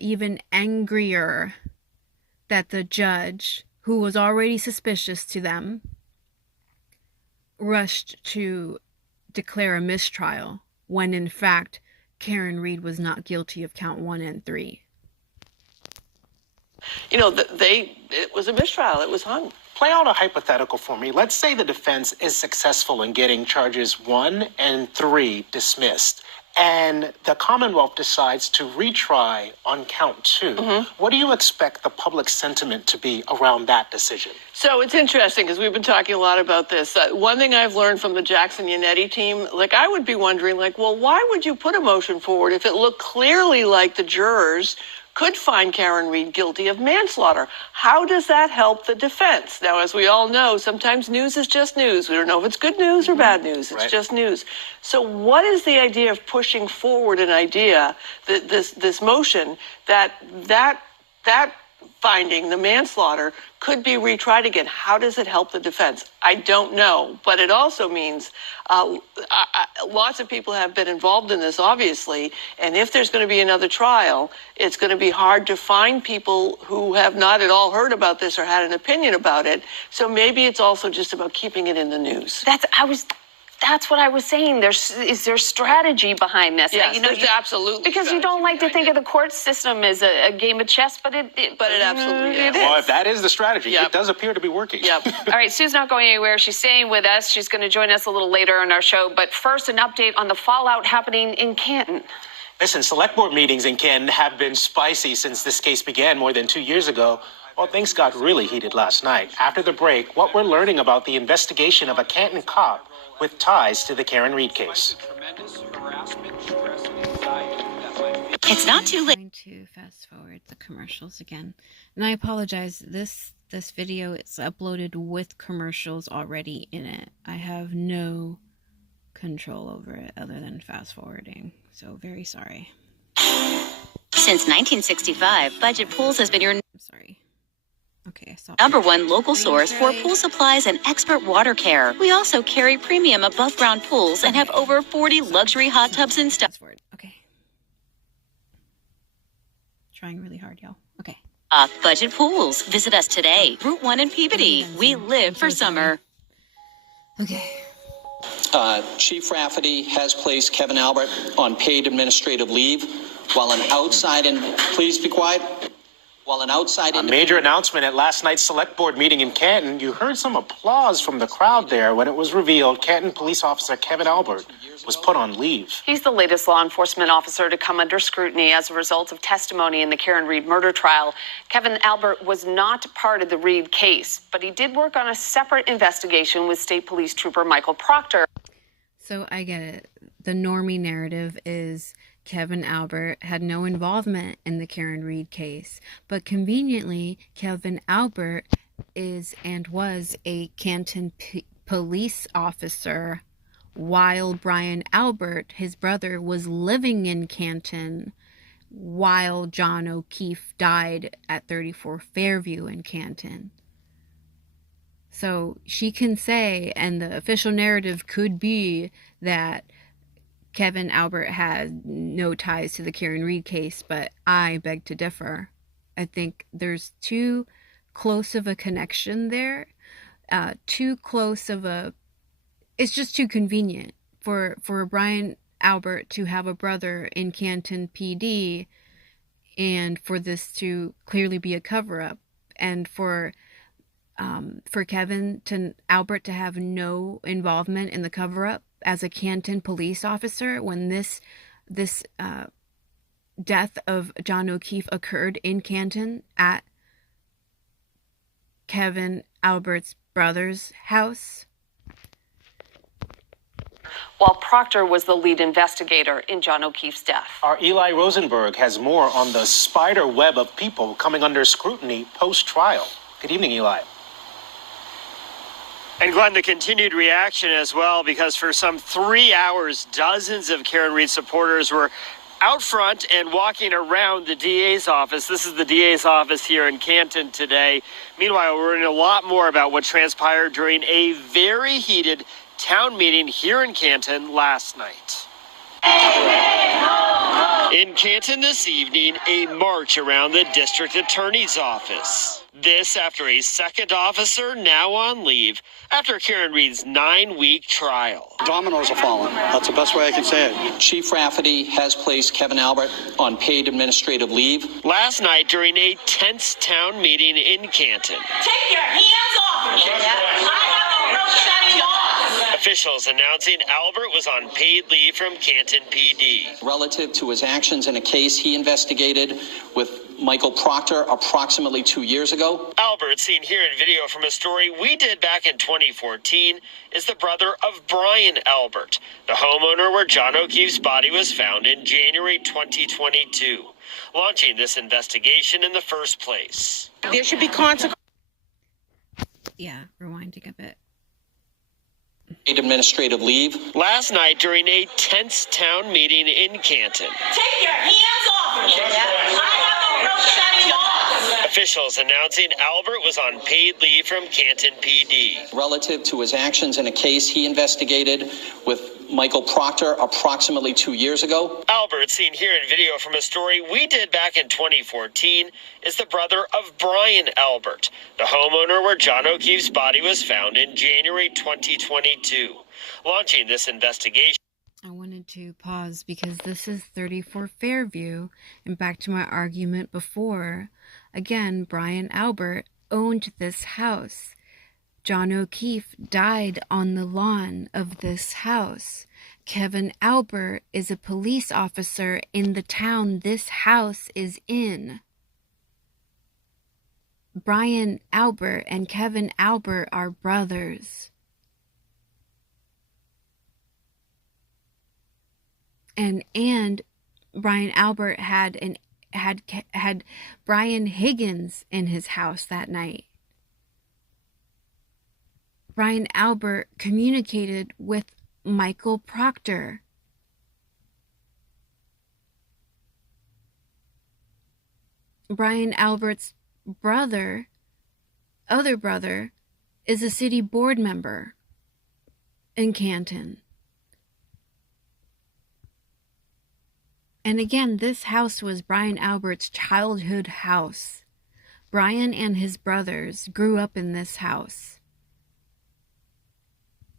even angrier that the judge, who was already suspicious to them, rushed to declare a mistrial when in fact Karen Reed was not guilty of count 1 and 3. It was a mistrial. It was hung. Play out a hypothetical for me. Let's say the defense is successful in getting charges 1 and 3 dismissed, and the Commonwealth decides to retry on count 2. What do you expect the public sentiment to be around that decision? So it's interesting because we've been talking a lot about this. One thing I've learned from the Jackson-Yannetti team, I would be wondering, well, why would you put a motion forward if it looked clearly like the jurors could find Karen Reed guilty of manslaughter? How does that help the defense? Now, as we all know, sometimes news is just news. We don't know if it's good news or bad news. It's just news. So what is the idea of pushing forward an idea, that this motion, that finding, the manslaughter, could be retried again? How does it help the defense? I don't know. But it also means lots of people have been involved in this, obviously. And if there's going to be another trial, it's going to be hard to find people who have not at all heard about this or had an opinion about it. So maybe it's also just about keeping it in the news. That's what I was saying. Is there strategy behind this? Yes, there's absolutely. Because you don't like to think of the court system as a game of chess, but it absolutely is. Well, if that is the strategy, it does appear to be working. Yep. All right, Sue's not going anywhere. She's staying with us. She's going to join us a little later in our show. But first, an update on the fallout happening in Canton. Listen, select board meetings in Canton have been spicy since this case began more than 2 years ago. Well, things got really heated last night. After the break, what we're learning about the investigation of a Canton cop with ties to the Karen Reed case. Tremendous harassment, stress, and anxiety It's not too late. I'm going to fast forward the commercials again. And I apologize. This video is uploaded with commercials already in it. I have no control over it other than fast forwarding. So very sorry. Since 1965, Budget Pools has been your Okay, #1 local source for pool supplies and expert water care. We also carry premium above ground pools and have over 40 luxury hot tubs in stock. Okay. Trying really hard, y'all. Okay. Budget Pools. Visit us today. Route 1 in Peabody. We live for summer. Okay. Chief Rafferty has placed Kevin Albert on paid administrative leave while an outside please be quiet. While an outside a major announcement at last night's select board meeting in Canton. You heard some applause from the crowd there when it was revealed Canton police officer Kevin Albert was put on leave. He's the latest law enforcement officer to come under scrutiny as a result of testimony in the Karen Reed murder trial. Kevin Albert was not part of the Reed case, but he did work on a separate investigation with State Police Trooper Michael Proctor. So I get it. The normie narrative is Kevin Albert had no involvement in the Karen Reed case, but conveniently, Kevin Albert is and was a Canton police officer while Brian Albert, his brother, was living in Canton while John O'Keefe died at 34 Fairview in Canton. So she can say, and the official narrative could be that Kevin Albert had no ties to the Karen Reed case, but I beg to differ. I think there's too close of a connection there, too close of a... It's just too convenient for Brian Albert to have a brother in Canton PD and for this to clearly be a cover-up, and for Kevin Albert to have no involvement in the cover-up as a Canton police officer when this death of John O'Keefe occurred in Canton at Kevin Albert's brother's house. While Proctor was the lead investigator in John O'Keefe's death. Our Eli Rosenberg has more on the spider web of people coming under scrutiny post-trial. Good evening, Eli. And Glenn, the continued reaction as well, because for some 3 hours, dozens of Karen Reed supporters were out front and walking around the DA's office. This is the DA's office here in Canton today. Meanwhile, we're learning a lot more about what transpired during a very heated town meeting here in Canton last night. In Canton this evening, a march around the district attorney's office. This after a second officer now on leave after Karen Reed's 9-week trial. Dominoes are falling. That's the best way I can say it. Chief Rafferty has placed Kevin Albert on paid administrative leave. Last night during a tense town meeting in Canton. Take your hands off of me. I have no rope setting off. Officials announcing Albert was on paid leave from Canton PD. Relative to his actions in a case he investigated with Michael Proctor approximately 2 years ago. Albert, seen here in video from a story we did back in 2014, is the brother of Brian Albert, the homeowner where John O'Keefe's body was found in January 2022, launching this investigation in the first place. There should be consequences. Yeah, rewinding a bit. Administrative leave. Last night during a tense town meeting in Canton. Take your hands off of me. I have no rope setting off. Officials announcing Albert was on paid leave from Canton PD. Relative to his actions in a case he investigated with Michael Proctor approximately 2 years ago. Albert, seen here in video from a story we did back in 2014, is the brother of Brian Albert, the homeowner where John O'Keefe's body was found in January 2022, launching this investigation. I wanted to pause because this is 34 Fairview, and back to my argument before. Again, Brian Albert owned this house. John O'Keefe died on the lawn of this house. Kevin Albert is a police officer in the town this house is in. Brian Albert and Kevin Albert are brothers. And Brian Albert had Brian Higgins in his house that night. Brian Albert communicated with Michael Proctor. Brian Albert's other brother, is a city board member in Canton. And again, this house was Brian Albert's childhood house. Brian and his brothers grew up in this house.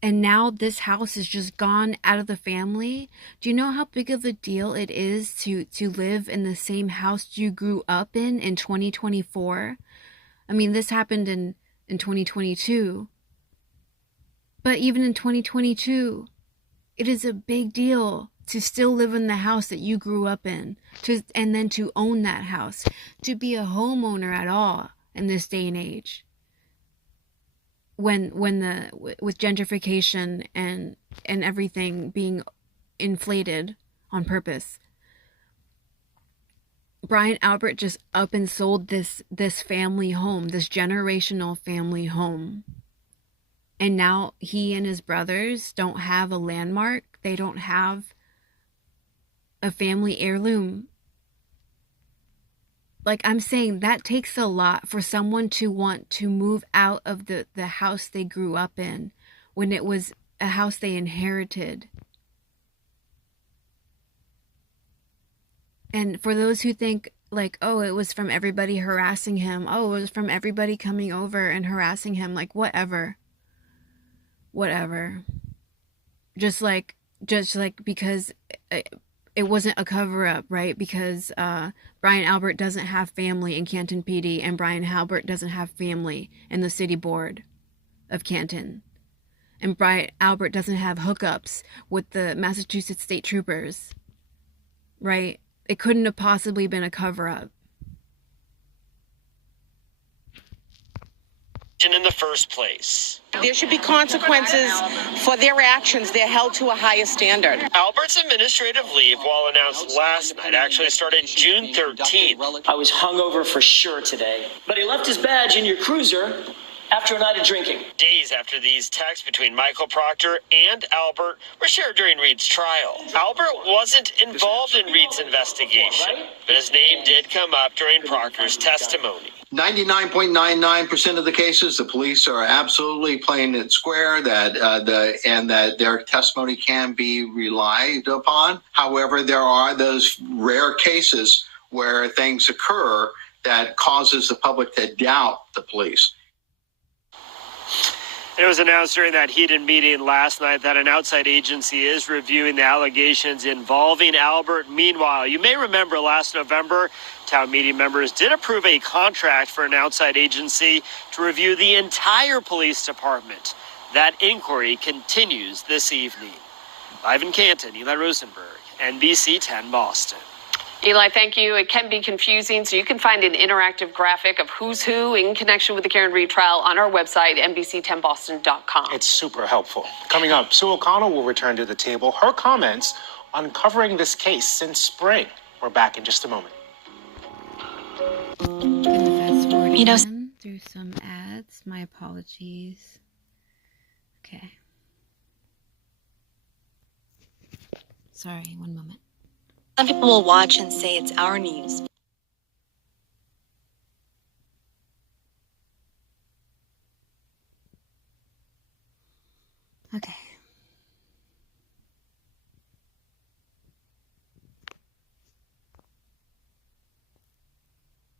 And now this house is just gone out of the family. Do you know how big of a deal it is to live in the same house you grew up in 2024? I mean, this happened in 2022. But even in 2022, it is a big deal to still live in the house that you grew up in, and then to own that house, to be a homeowner at all in this day and age. With gentrification and everything being inflated on purpose, Brian Albert just up and sold this family home, this generational family home. And now he and his brothers don't have a landmark. They don't have a family heirloom. Like, I'm saying, that takes a lot for someone to want to move out of the house they grew up in when it was a house they inherited. And for those who think, like, oh, it was from everybody harassing him. Oh, it was from everybody coming over and harassing him. Like, whatever. Just like because it wasn't a cover-up, right? Because Brian Albert doesn't have family in Canton PD, and Brian Albert doesn't have family in the city board of Canton. And Brian Albert doesn't have hookups with the Massachusetts State Troopers, right? It couldn't have possibly been a cover-up. In the first place. There should be consequences for their actions. They're held to a higher standard. Albert's administrative leave, while announced last night, actually started June 13th. I was hungover for sure today, but he left his badge in your cruiser after a night of drinking. Days after these texts between Michael Proctor and Albert were shared during Reed's trial. Albert wasn't involved in Reed's investigation, but his name did come up during Proctor's testimony. 99.99% of the cases, the police are absolutely playing it square, that their testimony can be relied upon. However, there are those rare cases where things occur that causes the public to doubt the police. It was announced during that heated meeting last night that an outside agency is reviewing the allegations involving Albert. Meanwhile, you may remember last November, town meeting members did approve a contract for an outside agency to review the entire police department. That inquiry continues this evening. Live in Canton, Eli Rosenberg, NBC 10 Boston. Eli, thank you. It can be confusing, so you can find an interactive graphic of who's who in connection with the Karen Reed trial on our website, NBC10Boston.com. It's super helpful. Coming up, Sue O'Connell will return to the table. Her comments on covering this case since spring. We're back in just a moment. Fast forward through some ads. My apologies. Okay. Sorry, one moment. Some people will watch and say it's our news. Okay.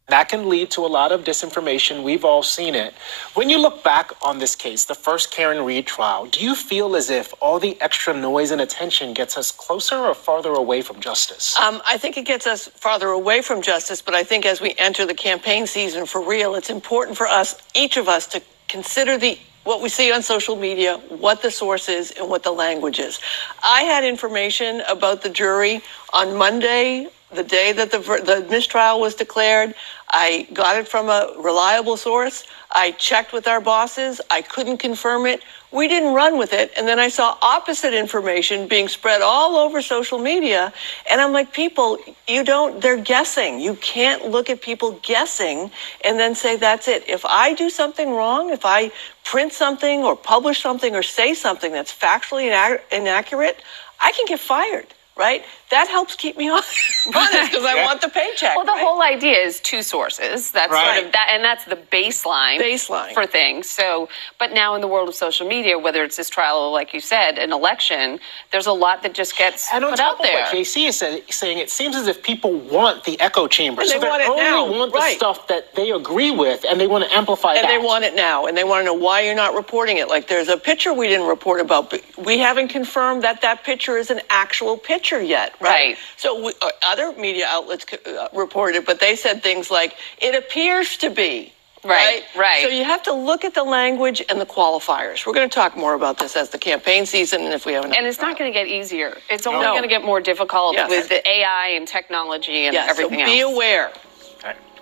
That can lead to a lot of disinformation. We've all seen it. When you look back on this case, the first Karen Reed trial, do you feel as if all the extra noise and attention gets us closer or farther away from justice? I think it gets us farther away from justice, but I think as we enter the campaign season for real, it's important for us, each of us, to consider what we see on social media, what the source is, and what the language is. I had information about the jury on Monday, the day that the mistrial was declared. I got it from a reliable source. I checked with our bosses. I couldn't confirm it. We didn't run with it. And then I saw opposite information being spread all over social media. And I'm like, people, they're guessing. You can't look at people guessing and then say, that's it. If I do something wrong, if I print something or publish something or say something that's factually inaccurate, I can get fired. Right? That helps keep me honest because I want the paycheck. Well, the whole idea is two sources. That's sort of that, and that's the baseline for things. So, but now in the world of social media, whether it's this trial or, like you said, an election, there's a lot that just gets and on put top out there. Of what JC is saying, it seems as if people want the echo chamber. And so they want it only now. want the stuff that they agree with, and they want to amplify that. And they want it now, and they want to know why you're not reporting it. Like there's a picture we didn't report about, but we haven't confirmed that picture is an actual picture yet, right? So other media outlets reported, but they said things like, it appears to be. Right. So you have to look at the language and the qualifiers. We're going to talk more about this as the campaign season, and if we have enough. And it's not going to get easier. It's only going to get more difficult with the AI and technology and everything else. So be aware.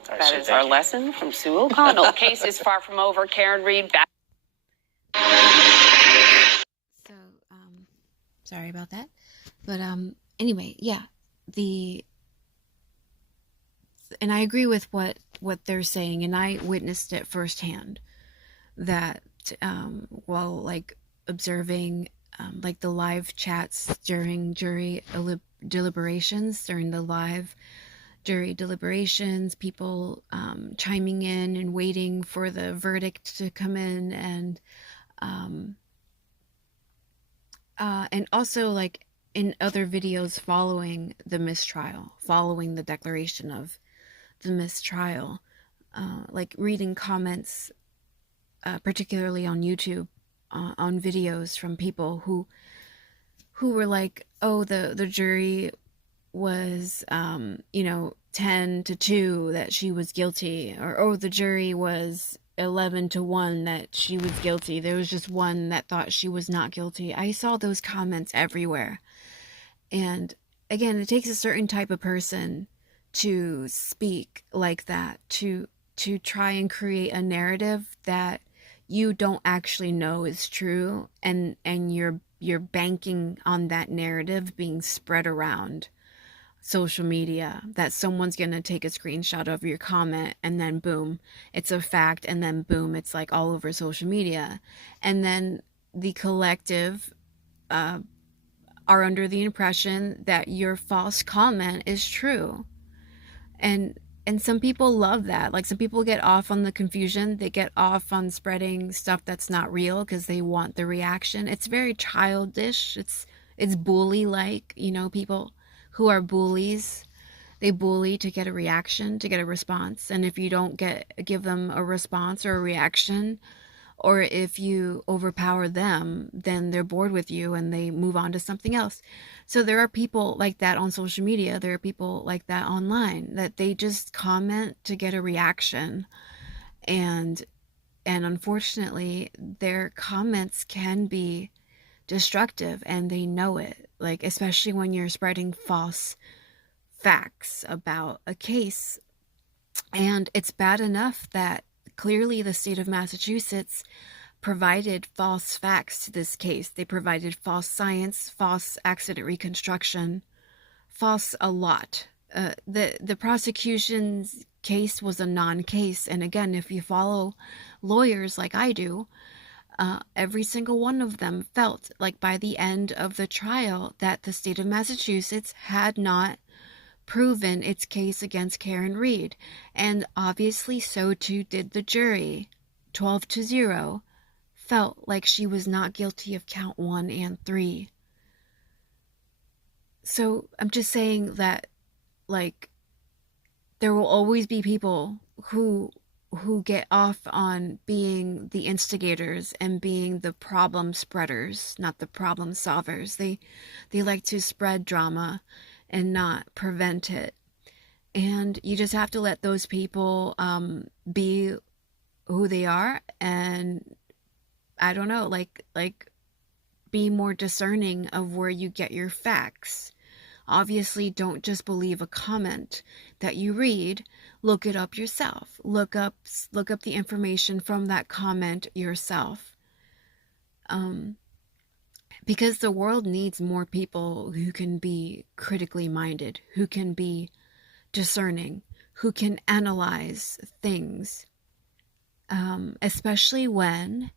That is our lesson from Sue O'Connell. Case is far from over. Karen Reed back. So, sorry about that. But anyway, yeah, and I agree with what they're saying, and I witnessed it firsthand, that while like observing like the live chats during jury deliberations, during the live jury deliberations, people chiming in and waiting for the verdict to come in, and also like in other videos following the mistrial, following the declaration of the mistrial, like reading comments, particularly on YouTube, on videos from people who were like, oh, the jury was 10-2 that she was guilty, or oh, the jury was 11-1 that she was guilty. There was just one that thought she was not guilty. I saw those comments everywhere. And again, it takes a certain type of person to speak like that, to try and create a narrative that you don't actually know is true, and you're banking on that narrative being spread around social media, that someone's going to take a screenshot of your comment and then boom, it's a fact, and then boom, it's like all over social media. And then the collective are under the impression that your false comment is true. And some people love that. Like, some people get off on the confusion. They get off on spreading stuff that's not real because they want the reaction. It's very childish. It's bully-like, people who are bullies. They bully to get a reaction, to get a response. And if you don't give them a response or a reaction, or if you overpower them, then they're bored with you and they move on to something else. So there are people like that on social media. There are people like that online, that they just comment to get a reaction. And unfortunately, their comments can be destructive, and they know it. Like, especially when you're spreading false facts about a case. And it's bad enough that clearly the state of Massachusetts provided false facts to this case. They provided false science, false accident reconstruction, false a lot. The prosecution's case was a non-case. And again, if you follow lawyers like I do, every single one of them felt like by the end of the trial that the state of Massachusetts had not proven its case against Karen Reed. And obviously so too did the jury. 12-0 felt like she was not guilty of count 1 and 3. So I'm just saying that, like, there will always be people who get off on being the instigators and being the problem spreaders, not the problem solvers. They like to spread drama and not prevent it. And you just have to let those people be who they are, and I don't know, like be more discerning of where you get your facts. Obviously, don't just believe a comment that you read. Look it up yourself. Look up the information from that comment yourself. because the world needs more people who can be critically minded, who can be discerning, who can analyze things, especially when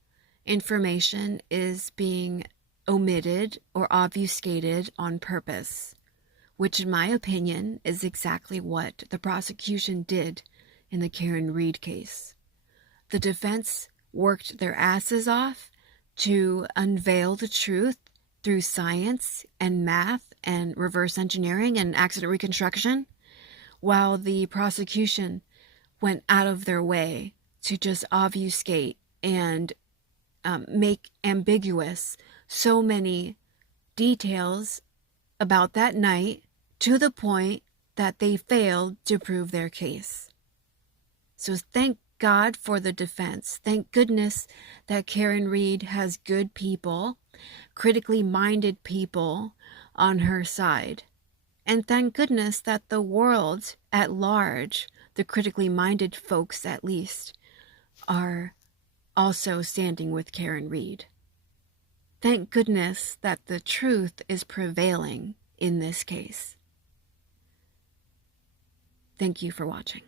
information is being omitted or obfuscated on purpose, which in my opinion is exactly what the prosecution did in the Karen Reed case. The defense worked their asses off to unveil the truth through science and math and reverse engineering and accident reconstruction, while the prosecution went out of their way to just obfuscate and make ambiguous so many details about that night to the point that they failed to prove their case. So thank God for the defense. Thank goodness that Karen Reed has good people, critically minded people on her side. And thank goodness that the world at large, the critically minded folks at least, are also standing with Karen Reed. Thank goodness that the truth is prevailing in this case. Thank you for watching.